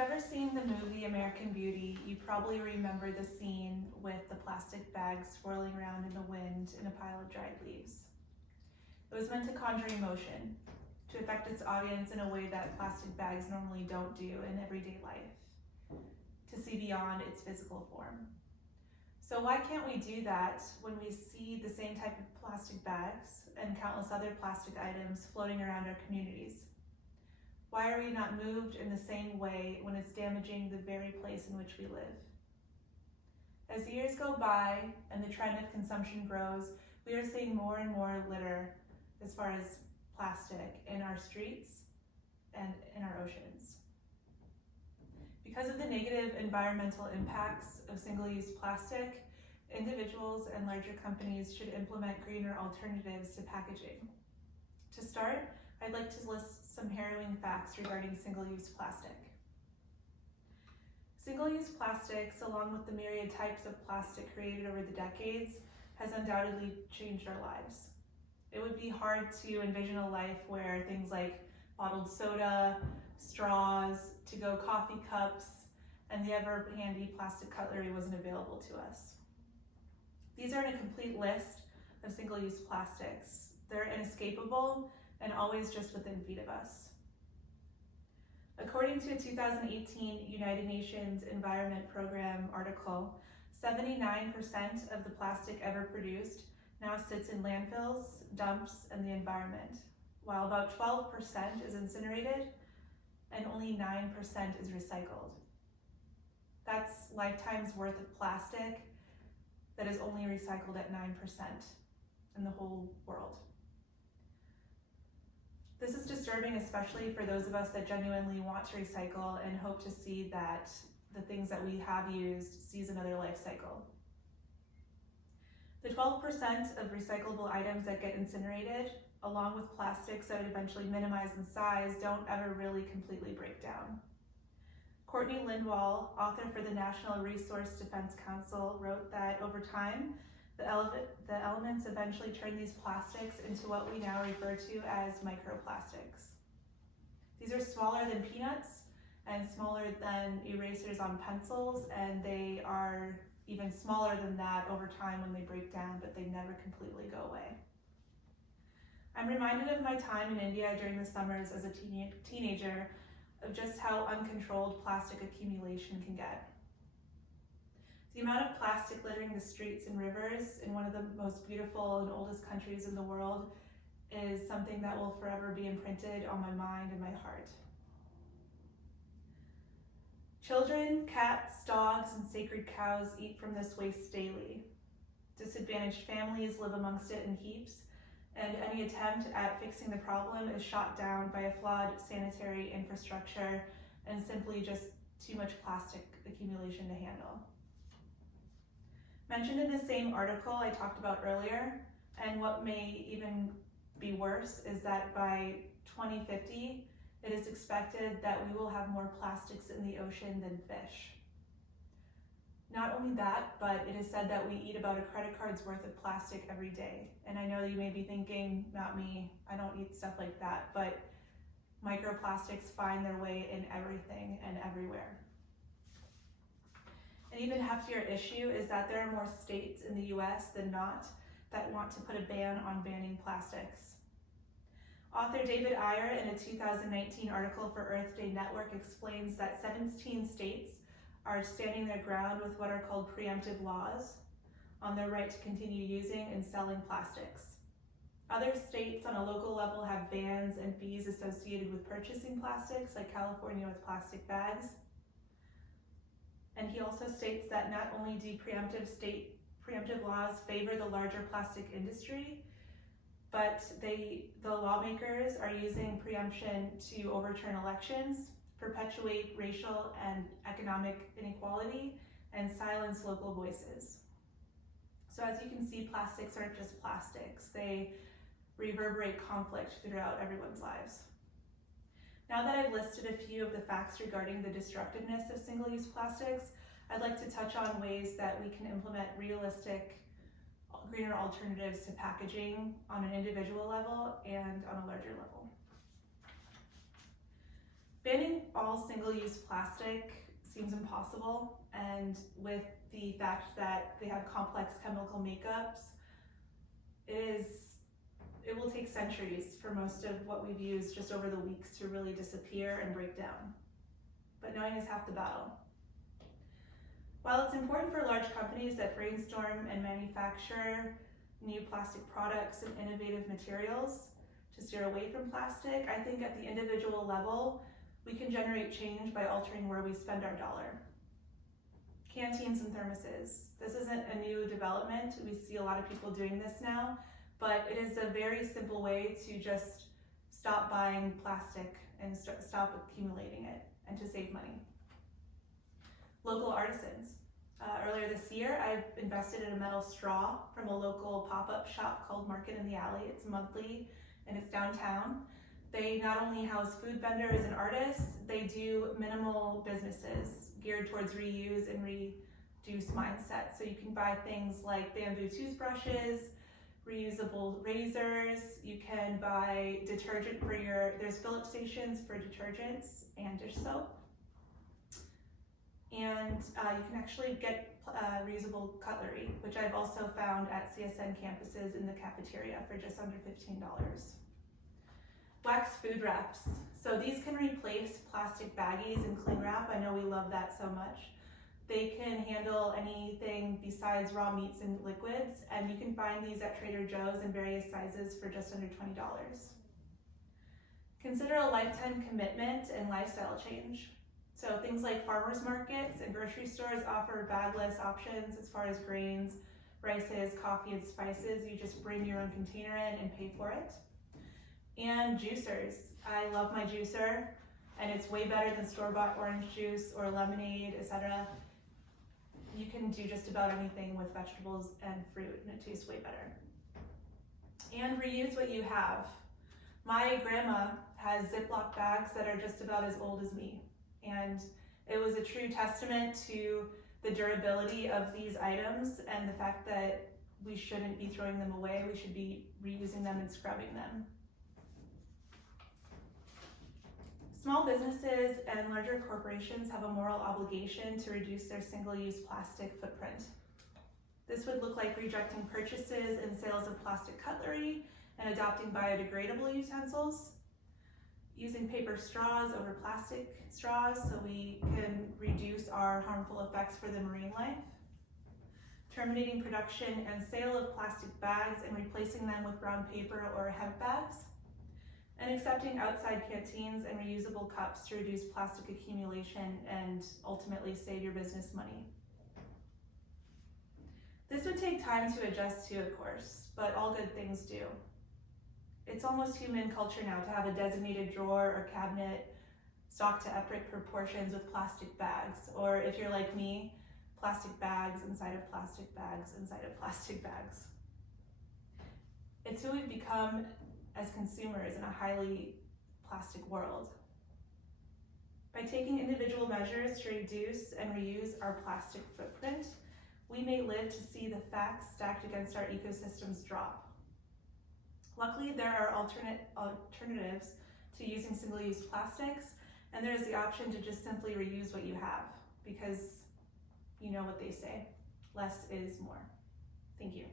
ever seen the movie American Beauty, you probably remember the scene with the plastic bags swirling around in the wind in a pile of dried leaves. It was meant to conjure emotion, to affect its audience in a way that plastic bags normally don't do in everyday life, to see beyond its physical form. So why can't we do that when we see the same type of plastic bags and countless other plastic items floating around our communities? Why are we not moved in the same way when it's damaging the very place in which we live? As the years go by and the trend of consumption grows, we are seeing more and more litter as far as plastic in our streets and in our oceans. Because of the negative environmental impacts of single-use plastic, individuals and larger companies should implement greener alternatives to packaging. To start, I'd like to list some harrowing facts regarding single-use plastic. Single-use plastics, along with the myriad types of plastic created over the decades, has undoubtedly changed our lives. It would be hard to envision a life where things like bottled soda, straws, to-go coffee cups, and the ever-handy plastic cutlery wasn't available to us. These are in a complete list of single-use plastics. They're inescapable and always just within feet of us. According to a 2018 United Nations Environment Program article, 79% of the plastic ever produced now sits in landfills, dumps, and the environment, while about 12% is incinerated and only 9% is recycled. That's lifetimes worth of plastic that is only recycled at 9% in the whole world. This is disturbing, especially for those of us that genuinely want to recycle and hope to see that the things that we have used sees another life cycle. The 12% of recyclable items that get incinerated, along with plastics that would eventually minimize in size, don't ever really completely break down. Courtney Lindwall, author for the National Resource Defense Council, wrote that over time, the elements eventually turn these plastics into what we now refer to as microplastics. These are smaller than peanuts and smaller than erasers on pencils, and they are even smaller than that over time when they break down, but they never completely go away. I'm reminded of my time in India during the summers as a teenager of just how uncontrolled plastic accumulation can get. The amount of plastic littering the streets and rivers in one of the most beautiful and oldest countries in the world is something that will forever be imprinted on my mind and my heart. Children, cats, dogs, and sacred cows eat from this waste daily. Disadvantaged families live amongst it in heaps, and any attempt at fixing the problem is shot down by a flawed sanitary infrastructure and simply just too much plastic accumulation to handle. Mentioned in the same article I talked about earlier, and what may even be worse, is that by 2050, it is expected that we will have more plastics in the ocean than fish. Not only that, but it is said that we eat about a credit card's worth of plastic every day. And I know you may be thinking, not me, I don't eat stuff like that, but microplastics find their way in everything and everywhere. An even heftier issue is that there are more states in the US than not that want to put a ban on banning plastics. Author David Ayer, in a 2019 article for Earth Day Network, explains that 17 states are standing their ground with what are called preemptive laws on their right to continue using and selling plastics. Other states on a local level have bans and fees associated with purchasing plastics, like California with plastic bags. And he also states that not only do preemptive laws favor the larger plastic industry, but the lawmakers are using preemption to overturn elections, perpetuate racial and economic inequality, and silence local voices. So as you can see, plastics aren't just plastics. They reverberate conflict throughout everyone's lives. Now that I've listed a few of the facts regarding the destructiveness of single-use plastics, I'd like to touch on ways that we can implement realistic, greener alternatives to packaging on an individual level and on a larger level. Banning all single-use plastic seems impossible, and with the fact that they have complex chemical makeups, it will take centuries for most of what we've used just over the weeks to really disappear and break down. But knowing is half the battle. While it's important for large companies that brainstorm and manufacture new plastic products and innovative materials to steer away from plastic, I think at the individual level, we can generate change by altering where we spend our dollar. Canteens and thermoses. This isn't a new development. We see a lot of people doing this now, but it is a very simple way to just stop buying plastic and stop accumulating it and to save money. Local artisans. Earlier this year, I invested in a metal straw from a local pop-up shop called Market in the Alley. It's monthly and it's downtown. They not only house food vendors and artists, they do minimal businesses geared towards reuse and reduce mindset. So you can buy things like bamboo toothbrushes, reusable razors, you can buy detergent for there's Phillips stations for detergents and dish soap. And you can actually get reusable cutlery, which I've also found at CSN campuses in the cafeteria for just under $15. Wax food wraps. So these can replace plastic baggies and cling wrap. I know we love that so much. They can handle anything besides raw meats and liquids, and you can find these at Trader Joe's in various sizes for just under $20. Consider a lifetime commitment and lifestyle change. So things like farmers markets and grocery stores offer bagless options as far as grains, rices, coffee, and spices. You just bring your own container in and pay for it. And juicers. I love my juicer, and it's way better than store-bought orange juice or lemonade, etc. You can do just about anything with vegetables and fruit, and it tastes way better. And reuse what you have. My grandma has Ziploc bags that are just about as old as me, and it was a true testament to the durability of these items and the fact that we shouldn't be throwing them away, we should be reusing them and scrubbing them. Small businesses and larger corporations have a moral obligation to reduce their single-use plastic footprint. This would look like rejecting purchases and sales of plastic cutlery and adopting biodegradable utensils, using paper straws over plastic straws so we can reduce our harmful effects for the marine life, terminating production and sale of plastic bags and replacing them with brown paper or hemp bags, and accepting outside canteens and reusable cups to reduce plastic accumulation and ultimately save your business money. This would take time to adjust to, of course, but all good things do. It's almost human culture now to have a designated drawer or cabinet stocked to epic proportions with plastic bags, or if you're like me, plastic bags inside of plastic bags inside of plastic bags. It's who we've become as consumers in a highly plastic world. By taking individual measures to reduce and reuse our plastic footprint, we may live to see the facts stacked against our ecosystems drop. Luckily, there are alternatives to using single-use plastics, and there is the option to just simply reuse what you have, because you know what they say, less is more. Thank you.